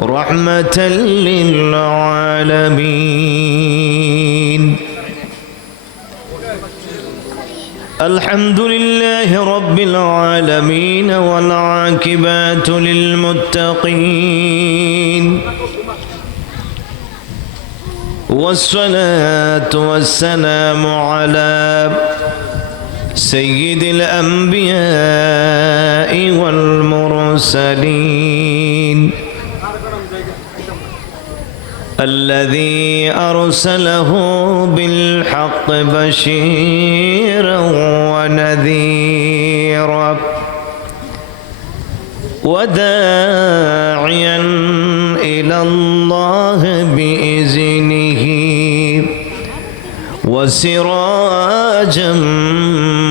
رحمة للعالمين. الحمد لله رب العالمين والعاقبات للمتقين. والصلاة والسلام على سيد الأنبياء والمرسلين. الذي أرسله بالحق بشيرا ونذيرا وداعيا إلى الله بإذنه وسراجا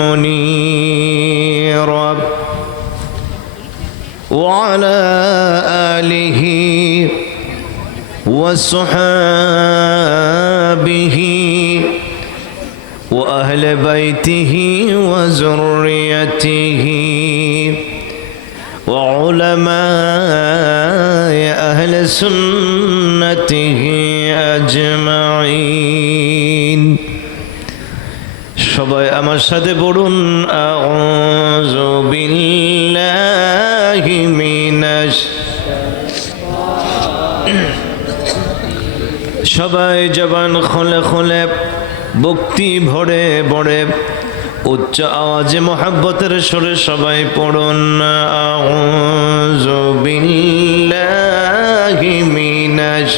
منيرا وعلى آله وصحابه وأهل بيته وذريته وعلماء أهل سنته أجمعين সবাই আমার সাথে পড়ুন আউযু বিল্লাহি সবাই জবান খোলে খোলে, ভক্তি ভরে ভরে, উচ্চ আওয়াজে মোহাব্বতের সরে সবাই পড়ুন বিল্লাহি মিনাশ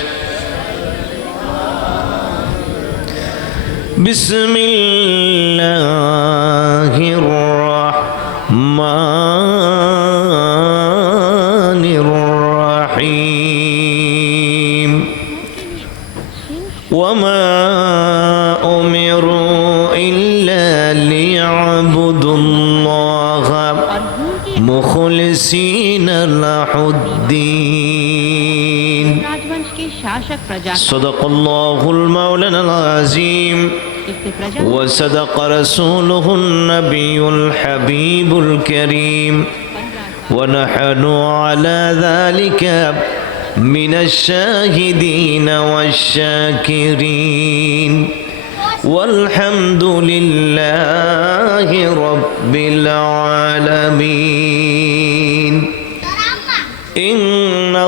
الدين صدق الله المولانا العظيم وصدق رسوله النبي الحبيب الكريم ونحن على ذلك من الشاهدين والشاكرين والحمد لله رب العالمين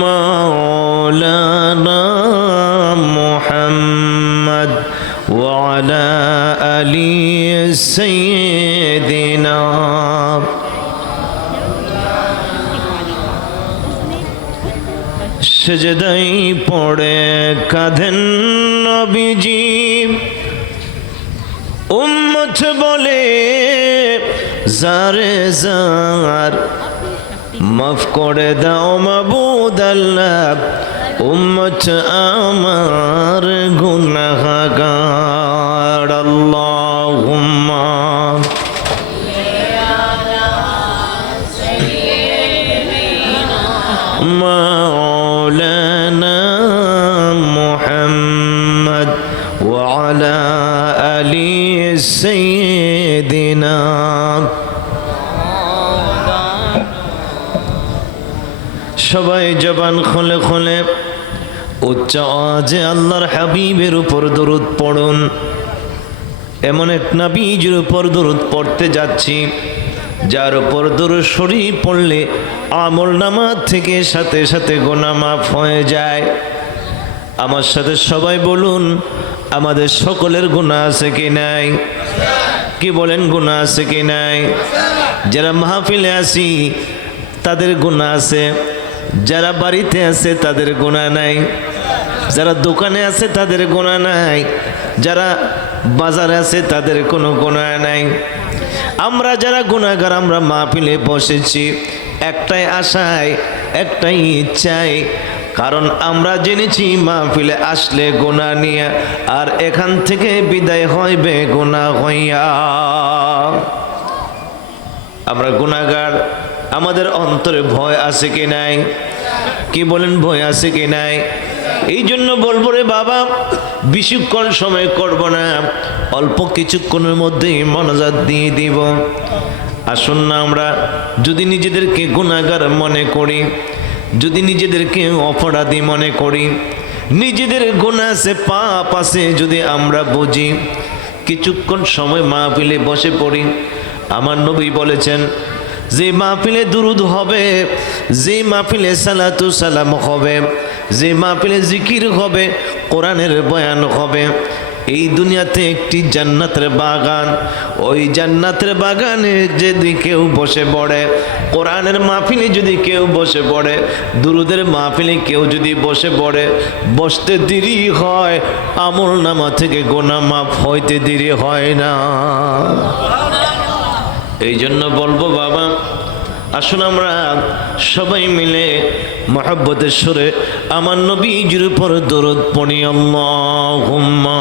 مولانا محمد وعلى آل سيدنا সেজদাই পড়ে কাঁধেন নবীজি উম্মত বলে জারে জার মাফ করে দাও মাবুদ আল্লাহ উম্মত আমার গুনাহগার। জবান খোলে খোলে। উচ্চ আওয়াজে আল্লাহর হাবিবের উপর দরুদ পড়ুন। এমন এক নাবিজের উপর দরুদ পড়তে যাচ্ছি, যার উপর দরুদ শরীফ পড়লে আমল নামা থেকে সাথে সাথে গোনা মাফ হয়ে যায়। আমার সাথে সবাই বলুন, আমাদের সকলের গুণা আছে কি নাই? কি বলেন গুণা আছে কি নাই? যারা মাহফিলে আসি তাদের গুণা আছে। যারা বাড়িতে আছে তাদের গোনা নাই। যারা দোকানে আছে তাদের গোনা নাই। যারা বাজারে আছে তাদের কোনো গোনা নাই। আমরা যারা গুণাগার আমরা মাহফিলে বসেছি। একটাই আশায়, একটাই ইচ্ছায়। কারণ আমরা জেনেছি মাহফিলে আসলে গোনা নিয়ে, আর এখান থেকে বিদায় হইবে গোনা হইয়া। আমরা গুণাগার আমাদের অন্তরে ভয় আছে কি নাই? কি বলেন, ভয় আছে কি নাই? এই জন্য বলব রে বাবা বেশিক্ষণ সময় করব না। অল্প কিছুক্ষণের মধ্যেই মনোজাত দিয়ে দিব। আসুন না আমরা, যদি নিজেদেরকে গুণাগার মনে করি, যদি নিজেদেরকে অপরাধী মনে করি, নিজেদের গুণা আছে, পাপ আছে যদি আমরা বুঝি। কিছুক্ষণ সময় মা মাহফিলে বসে পড়ি। আমার নবী বলেছেন যে মাহফিলে দুরুদ হবে, যে মাহফিলে সালাতু সালাম হবে, যে মাহফিলে জিকির হবে, কোরআনের বয়ান হবে। এই দুনিয়াতে একটি জান্নাতের বাগান, ওই জান্নাতের বাগানে যদি কেউ বসে পড়ে, কোরআনের মাহফিলে যদি কেউ বসে পড়ে, দুরুদের মাহফিলে কেউ যদি বসে পড়ে, বসতে দেরি হয়, আমল নামা থেকে গোনা মাফ হইতে দেরি হয় না। এই জন্য বলবো বাবা আসুন আমরা সবাই মিলে মহাব্বতের সুরে আমার নবীজির উপর দরদ পড়ি আল্লাহুম্মা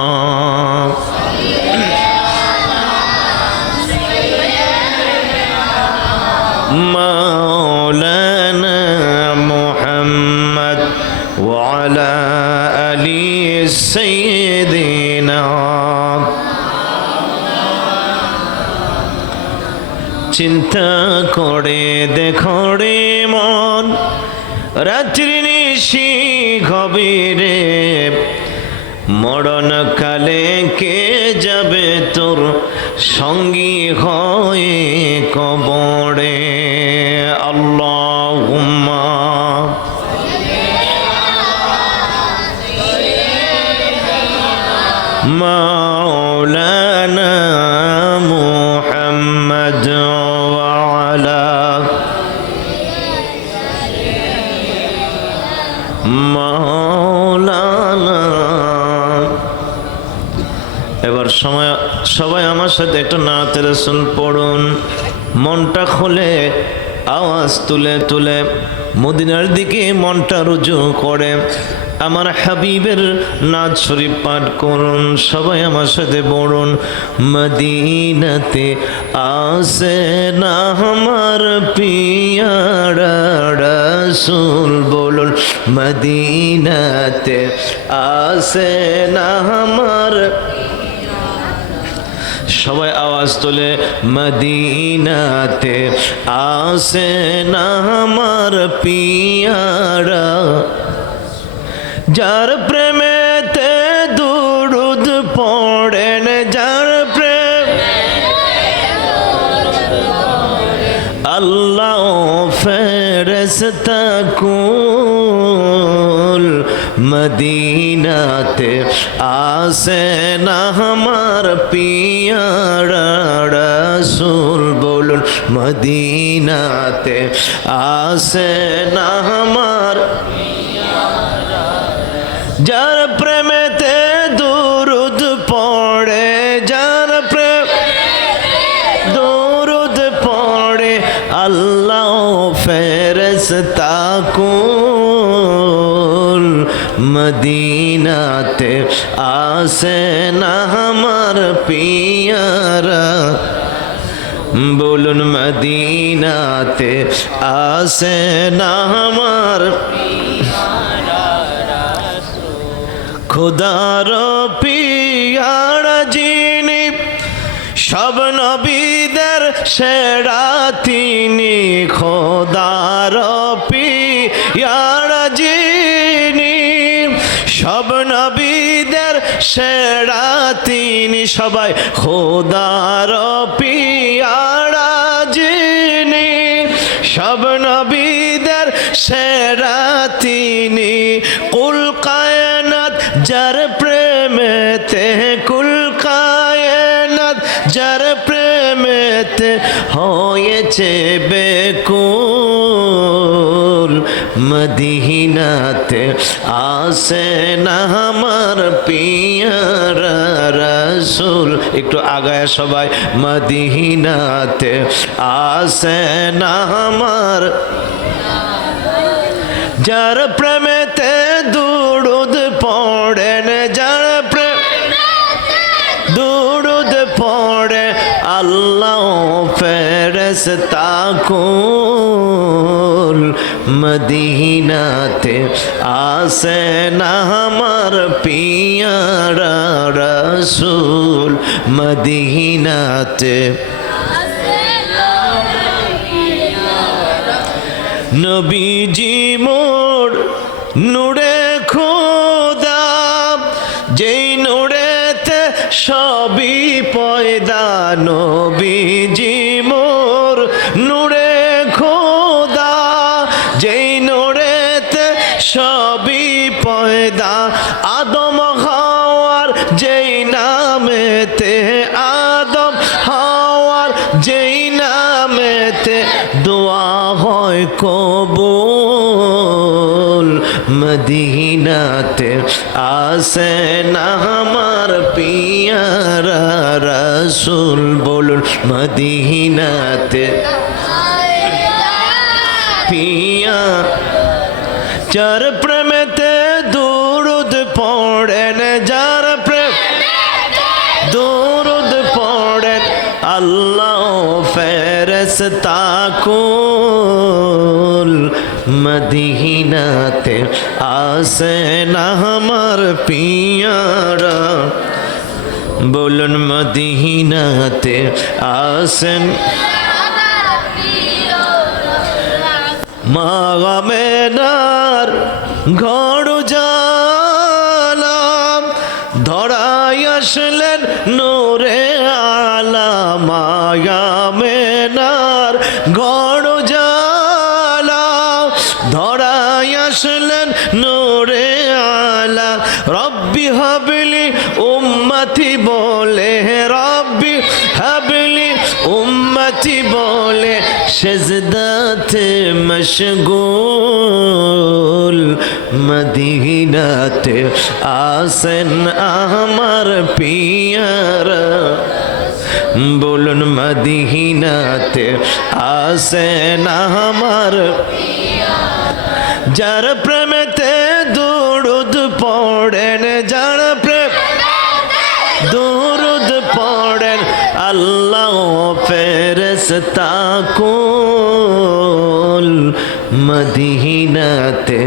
مولانا محمد وعلى آل চিন্তা করে দেখো রে মন। রাত্রি নিশি গভীরে মরণ কালে কে যাবে তোর সঙ্গী হয়ে সাথে একটা নাতের রসুল পড়ুন। মনটা খুলে, আওয়াজ তুলে তুলে, মদিনার দিকে মনটা রুজু করে। আমার হাবিবের নাচ শরীফ পাঠ করুন, সবাই আমার সাথে বলুন মদিনাতে আসে না আমার পিয়ারা রসুল বলুন, মদিনাতে আসে না আমার সবাই আওয়াজ তোলে, মদিনাতে আসে না আমার পিয়ারা, যার প্রেমেতে দুরুদ পড়েন, যার প্রেম আল্লাহ ফেরস্তা কুল মদিনাতে আসে না আমার পিয়ারা রসুল বলুন মদিনাতে আসে না আমার যার আসে না আমার পিয়ারা। বলুন মদিনাতে আসে না আমার খুদার পিয়ারা যিনি, সব নবীদের সেরা তিনি। খোদার পিয়ারা সেরা তিনি সবাই, খোদার পিয়ারা যিনি। সব নবীদের সেরা তিনি। কুল কায়নাত, যার প্রেমেতে, কুল কায়নাত, যার প্রেমেতে হয়েছে বে মদিনাতে আসে না আমার পিয়ারা রসুল। একটু আগায় সবাই, মদিনাতে আসে না আমার। যার প্রেমেতে দুড়ুদ পড়েন, যার প্রেম দুরুদ পড়ে আল্লাহ ফেরস তাকুল মদিনাতে আসে না আমার পিয়ারা রসুল মদিনাতে। নবীজি মোর নুড়ে খোদা, যেই নুড়েতে সবই পয়দা নবীজি আসে না আমার পিয়ারা রসুল, বলুন মদিনাতে। পিয়া, যার প্রেমেতে দুরুদ পড়েন, যার প্রেম দুরুদ পড়েন, আল্লাহ ফেরস তাকুল মদিনাতে। আসে না আমার পিয়ারা বলুন মদিনাতে আসেন। মাগামেনার ঘর আসলেন নোরে আলা। রব্বি হাবলি উম্মতি বলে, রব্বি হাবলি উম্মতি বলে, সেজদাতে মশগুল মদিনাতে আসেন আমার পিয়ারা। বলুন মদিনাতে আসেন আমার যার প্রেমেতে দুরুদ পড়েন, যার প্রেম দুরুদ পড়েন, আল্লাহ ফেরস তাকুল মদিনাতে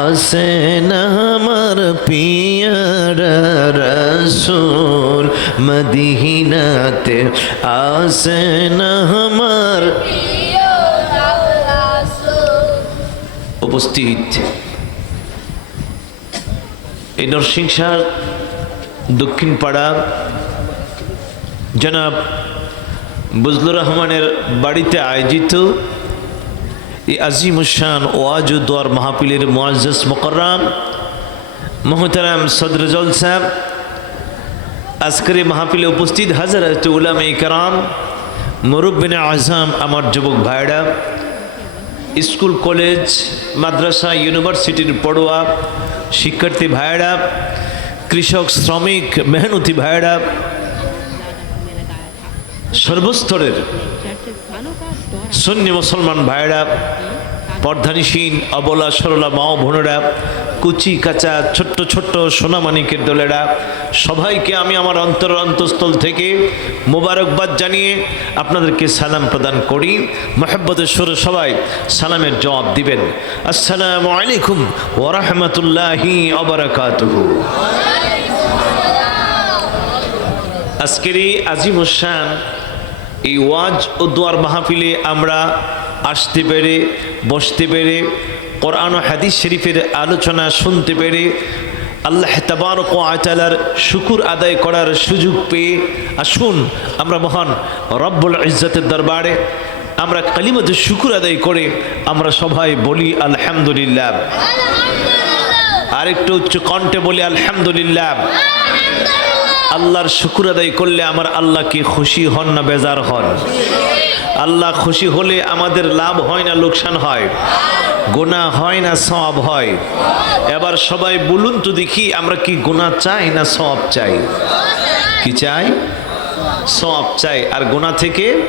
আসেন আমার পিয়ারা রসুল, মদিনাতে আসেন আমার উপস্থিত। এই নরসিংসার দক্ষিণ পাড়া জনাব বুজলুর রহমানের বাড়িতে আয়োজিত এই আজিমুসান ওয়াজ দোয়ার মাহফিলের মোয়াজ্জস মোকরাম মোহতারাম সদরজল সাহেব, আজকের এই উপস্থিত হাজার উলাম কারাম, মুরব্বিন আজম, আমার যুবক ভাইরা স্কুল, কলেজ, মাদ্রাসা, ইউনিভার্সিটির পড়ুয়া, শিক্ষার্থী ভাইয়েরা, কৃষক, শ্রমিক, মেহনতি ভাইয়েরা, সর্বস্তরের সৈন্য মুসলমান ভাইয়েরা পর্ধানিসীন অবলা, সরলা, মাও ভোনেরা কুচি কাঁচা ছোট্ট ছোট্ট সোনামানিকের দোলেরা। সবাইকে আমি আমার অন্তর অন্তঃস্থল থেকে মোবারকবাদ জানিয়ে আপনাদেরকে সালাম প্রদান করি। মহাব্বতের সুরে সবাই সালামের জবাব দিবেন। আসসালামু আলাইকুম ওরহমতুল্লাহি অবরাকাতুহু আজকের এই আজিমুসান এই ওয়াজ ও দোয়ার মাহফিলে আমরা আসতে পেরে বসতে পেরে কোরআন হাদিস শরীফের আলোচনা শুনতে পেরে আল্লাহ তাবারক ও আতালার শুকুর আদায় করার সুযোগ পেয়ে আসুন আমরা মহান রব্বুল ইজ্জতের দরবারে আমরা কালিমত শুকুর আদায় করে আমরা সবাই বলি আলহামদুলিল্লাহ। আরেকটু উচ্চ কণ্ঠে বলি আলহামদুলিল্লাহ। আল্লাহর শুকুর আদায় করলে আমার আল্লাহ কি খুশি হন না বেজার হন? আল্লাহ খুশি হলে আমাদের লাভ হয় না, লোকসান হয়। গোনা হয় না সব হয়। এবার সবাই বলুন তো দেখি আমরা কি গোনা চাই না সব চাই? কি চাই? সব চাই। আর গোনা থেকে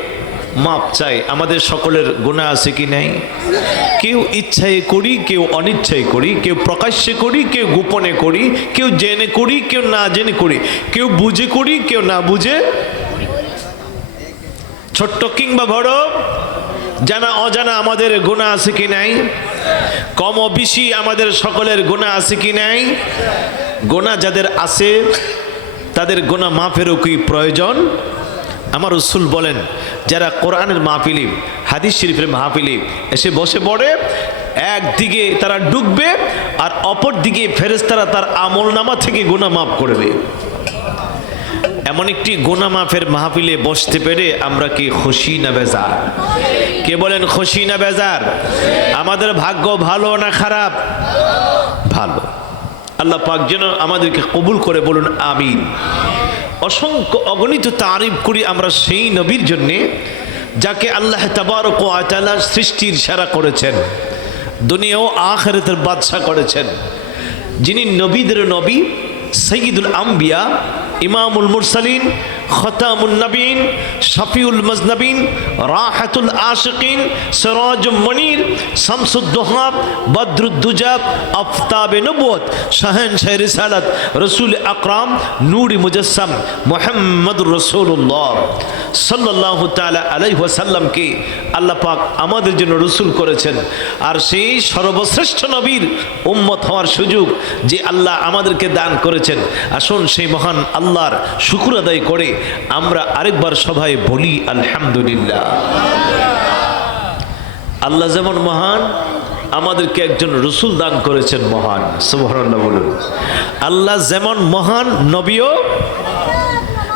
মাপ চাই। আমাদের সকলের গোনা আছে কি নাই? কেউ ইচ্ছায় করি, কেউ অনিচ্ছায় করি, কেউ প্রকাশ্যে করি, কেউ গোপনে করি, কেউ জেনে করি, কেউ না জেনে করি, কেউ বুঝে করি, কেউ না বুঝে ছোট্ট কিংবা বড়, জানা অজানা আমাদের গুণা আছে কি নাই? কম বেশি আমাদের সকলের গুণা আছে কি নাই? গোনা যাদের আছে, তাদের গোনা মাফেরও কি প্রয়োজন? আমার রসুল বলেন, যারা কোরআনের মাহফিলি, হাদিস শরীফের মাহফিলি এসে বসে পড়ে, একদিকে তারা ডুববে আর অপর দিকে ফেরেস্তারা তার আমল নামা থেকে গুণা মাফ করবে এমন একটি গোনা মাফের মাহফিলে বসতে পেরে আমরা কি খুশি না বেজার? কে বলেন খুশি না বেজার? আমাদের ভাগ্য ভালো না খারাপ? ভালো। আল্লাহ পাক যেন আমাদেরকে কবুল করে বলুন, আমিন। অসংখ্য অগণিত তারিফ করি আমরা সেই নবীর জন্যে, যাকে আল্লাহ তাবারক আতালা সৃষ্টির সেরা করেছেন, দুনিয়া ও আখেরাতের বাদশা করেছেন। যিনি নবীদের নবী সঈদুল আম্বিয়া ইমামুল মুরসালিন খতামুল নবীন, শফিউল মজনবীন, রাহাতুল আশিকিন সিরাজ মনির শামসুদ্দোহাব বদরুদ্দুজাব, আফতাবে নবুয়ত শাহেন শাহ রিসালাত, রসুল আকরাম, নূরি মুজসম মোহাম্মদ রসুল্লাহ সাল্লাহ তালা আলাইহি ওয়াসাল্লামকে আল্লাহ পাক আমাদের জন্য রসুল করেছেন। আর সেই সর্বশ্রেষ্ঠ নবীর উম্মত হওয়ার সুযোগ যে আল্লাহ আমাদেরকে দান করেছেন। আসুন সেই মহান আল্লাহর শুকুর আদায় করে আমরা আরেকবার সবাই বলি, আলহামদুলিল্লাহ। আল্লাহ যেমন মহান, আমাদেরকে একজন রসুল দান করেছেন মহান। সুবহানাল্লাহ বলুন। আল্লাহ যেমন মহান নবীও,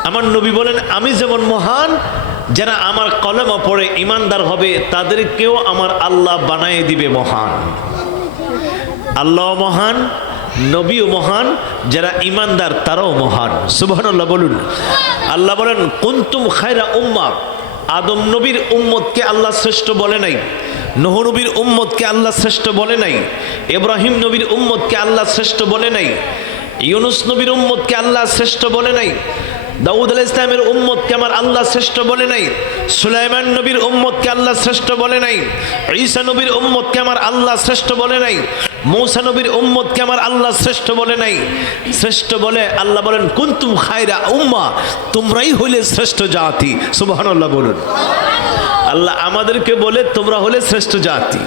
আমার নবী বলেন, আমি যেমন মহান, যারা আমার কলমা পড়ে ইমানদার হবে, তাদেরকেও আমার আল্লাহ বানায় দিবে মহান। আল্লাহ মহান, নবীও মহান, যারা ইমানদার তারাও মহান। সুবহানাল্লাহ বলুন। আল্লাহ বলেন, কুন্তুম খায়রা উম্মা আদম নবীর উম্মতকে আল্লাহ শ্রেষ্ঠ বলে নাই। নহ নবীর উম্মতকে আল্লাহ শ্রেষ্ঠ বলে নাই। ইব্রাহিম নবীর উম্মতকে আল্লাহ শ্রেষ্ঠ বলে নাই। ইউনুস নবীর উম্মতকে আল্লাহ শ্রেষ্ঠ বলে নাই। দাউদ আলাহ ইসলামের উম্মতকে আমার আল্লাহ শ্রেষ্ঠ বলে নাই। সুলাইমান নবীর উম্মতকে আল্লাহ শ্রেষ্ঠ বলে নাই। ঈসা নবীর উম্মতকে আমার আল্লাহ শ্রেষ্ঠ বলে নাই। মৌসা নবীর উম্মতকে আমার আল্লাহ শ্রেষ্ঠ বলে নাই। শ্রেষ্ঠ বলে আল্লাহ বলেন, কুন্তুম খায়রা উম্মা, তোমরাই হইলে শ্রেষ্ঠ জাতি। সুবহানাল্লাহ বলুন। আল্লাহ আমাদেরকে বলে, তোমরা হলে শ্রেষ্ঠ জাতি।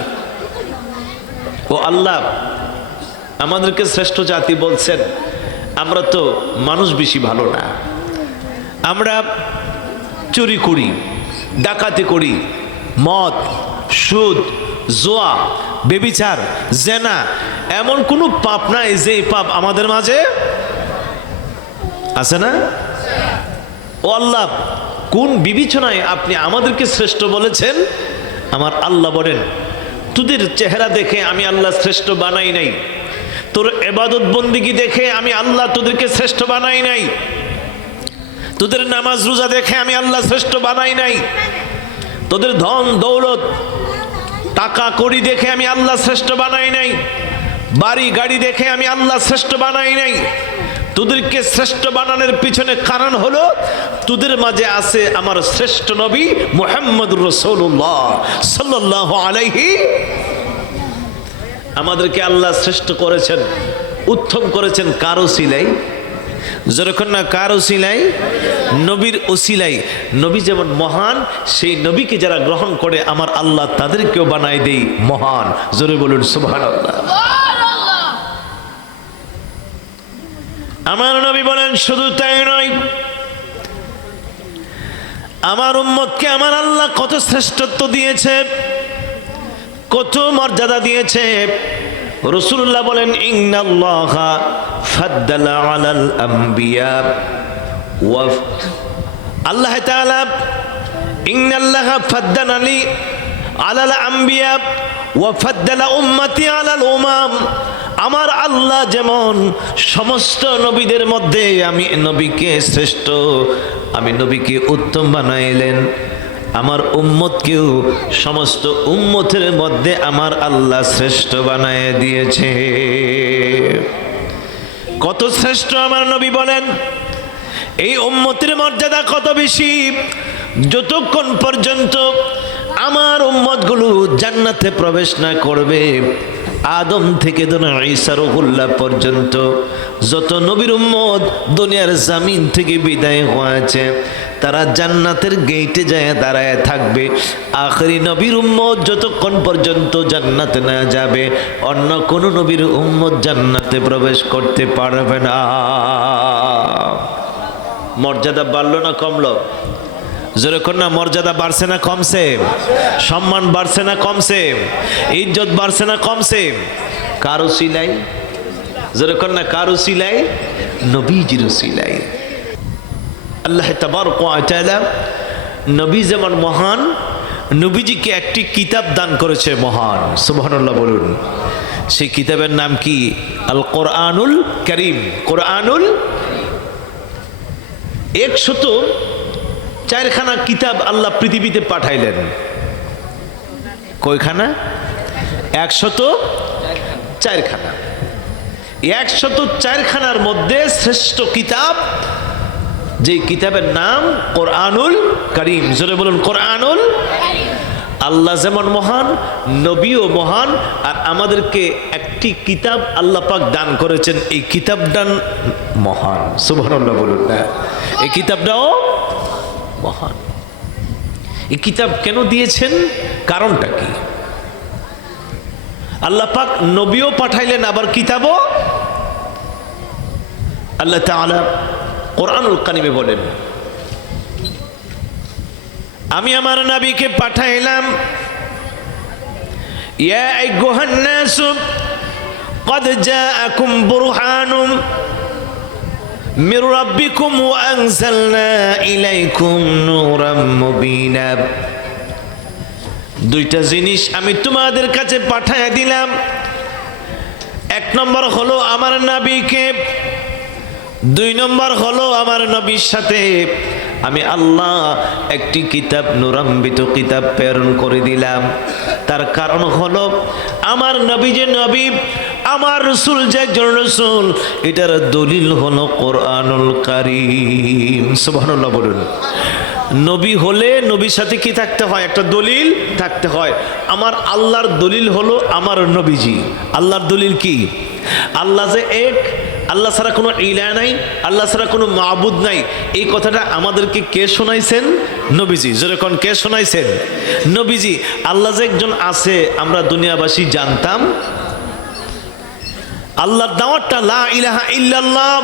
ও আল্লাহ, আমাদেরকে শ্রেষ্ঠ জাতি বলছেন, আমরা তো মানুষ বেশি ভালো না। আমরা চুরি করি, ডাকাতি করি, মদ, সুদ, জোয়া বেবিচার, জেনা, এমন কোনো পাপ নাই যে পাপ আমাদের মাঝে আছে না? ও আল্লাহ, কোন বিবেচনায় আপনি আমাদেরকে শ্রেষ্ঠ বলেছেন? আমার আল্লাহ বলেন, তোদের চেহারা দেখে আমি আল্লাহ শ্রেষ্ঠ বানাই নাই। তোর এবাদত বন্দিগি দেখে আমি আল্লাহ তোদেরকে শ্রেষ্ঠ বানাই নাই। তোদের নামাজ রোজা দেখে আমি আল্লাহ শ্রেষ্ঠ বানাই নাই। তোদের ধন, দৌলত টাকা করি দেখে আমি আল্লাহ শ্রেষ্ঠ বানাই নাই। বাড়ি, গাড়ি দেখে আমি আল্লাহ শ্রেষ্ঠ বানাই নাই। তোদেরকে শ্রেষ্ঠ বানানোর পিছনে কারণ হলো, তোদের মাঝে আছে আমার শ্রেষ্ঠ নবী মোহাম্মদ রসুল্লাহ সাল্লাহ আলাইহি। আমাদেরকে আল্লাহ শ্রেষ্ঠ করেছেন, উত্তম করেছেন কারও সিলাই যেরকম না কার ওসিলাই নবীর ওসিলাই নবী যেমন মহান, সেই নবীকে যারা গ্রহণ করে, আমার আল্লাহ তাদেরকেও বানাই দেই মহান। জোরে বলুন সুবহান আমার নবী বলেন, শুধু তাই নয়, আমার উম্মতকে আমার আল্লাহ কত শ্রেষ্ঠত্ব দিয়েছে, কত মর্যাদা দিয়েছে রসুল্লাহ বলেন আম্বিয়া আল্লাহ তাআলা আম্বিয়া আমার আল্লাহ যেমন সমস্ত নবীদের মধ্যে আমি নবীকে শ্রেষ্ঠ, আমি নবীকে উত্তম বানাইলেন। আমার উম্মতকেও সমস্ত উম্মতের মধ্যে আমার আল্লাহ শ্রেষ্ঠ বানায় দিয়েছে। কত শ্রেষ্ঠ আমার নবী বলেন? এই উম্মতের মর্যাদা কত বেশি? যতক্ষণ পর্যন্ত আমার উম্মতগুলো জান্নাতে প্রবেশ না করবে আদম থেকে দোনা ঈসা রহুল্লাহ পর্যন্ত যত নবীর উম্মত দুনিয়ার জামিন থেকে বিদায় হয়েছে, তারা জান্নাতের গেইটে যায়, দাঁড়ায় থাকবে। আখরি নবীর উম্মত যতক্ষণ পর্যন্ত জান্নাতে না যাবে, অন্য কোনো নবীর উম্মত জান্নাতে প্রবেশ করতে পারবে না। মর্যাদা বাড়লো না কমলো? জোরে কর না, মর্যাদা বাড়ছে না কমছে। সম্মান বাড়ছে না কমছে। ইজ্জত বাড়ছে না কমছে। কারও সিলাই? জোরে কর না, কারও সিলাই? নবীজির সিলাই। আল্লাহ তাআলা নবী যেমন মহান, নবীজিকে একটি কিতাব দান করেছে মহান। সুবহানাল্লাহ বলুন। সেই কিতাবের নাম কি? আল কোরআনুল করিম। কোরআনুল একশত চারখানা কিতাব আল্লাহ পৃথিবীতে পাঠাইলেন। কয়খানা? একশত চারখানা। একশত চারখানার মধ্যে শ্রেষ্ঠ কিতাব যে কিতাবের নাম কোরআনুল করিম। জোরে বলুন, কোরআনুল আল্লাহ যেমন মহান, নবীও মহান, আর আমাদেরকে একটি কিতাব আল্লাহ পাক দান করেছেন, এই কিতাবটা মহান। সুবহানাল্লাহ বলুন না এই কিতাবটাও মহান এই কিতাব কেন দিয়েছেন কারণটা কি আল্লাহ পাক নবীও পাঠাইলেন আবার কিতাবও আল্লাহ তাআলা কোরআনুল কানিমে বলেন আমি আমার নবীকে পাঠাইলাম ইয়া আইয়ুহান নাস قد جاءكم برهان من ربكم وأنزلنا إليكم نورا مبينا দুইটা জিনিস আমি তোমাদের কাছে পাঠায় দিলাম এক নম্বর হলো আমার নবীকে দুই নম্বর হলো আমার নবীর সাথে আমি আল্লাহ একটি কিতাব নুরাম্বিত কিতাব প্রেরণ করে দিলাম তার কারণ হলো আমার নবী যে নবী আমার রসুল যে একজন রসুল, এটার দলিল হলো কোরআনুল কারিম। সুবহানাল্লাহ বলুন। নবী হলে নবীর সাথে কি থাকতে হয়? একটা দলিল থাকতে হয়। আমার আল্লাহর দলিল হলো আমার নবীজি। আল্লাহর দলিল কি? আল্লাহ যে এক, আল্লাহ ছাড়া কোনো ইলা নাই, আল্লাহ ছাড়া কোনো মাবুদ নাই। এই কথাটা আমাদেরকে কে শোনাইছেন? নবীজি। যেরকম কে শোনাইছেন? নবীজি, আল্লাহ যে একজন আছে, আমরা দুনিয়াবাসী জানতাম আল্লাহর দাওয়াতটা লা ইলাহা ইল্লাল্লাহ।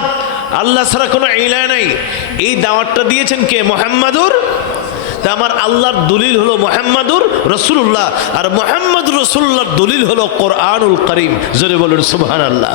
আল্লাহ ছাড়া কোনো ইলা নাই। এই দাওয়াতটা দিয়েছেন কে? মুহাম্মাদুর? তা আমার আল্লাহর দলিল হলো মোহাম্মদুর রসুল্লাহ আর মোহাম্মদ রসুল্লাহর দলিল হলো কোরআনুল করিম। জোরে বলুন, সুবহানাল্লাহ।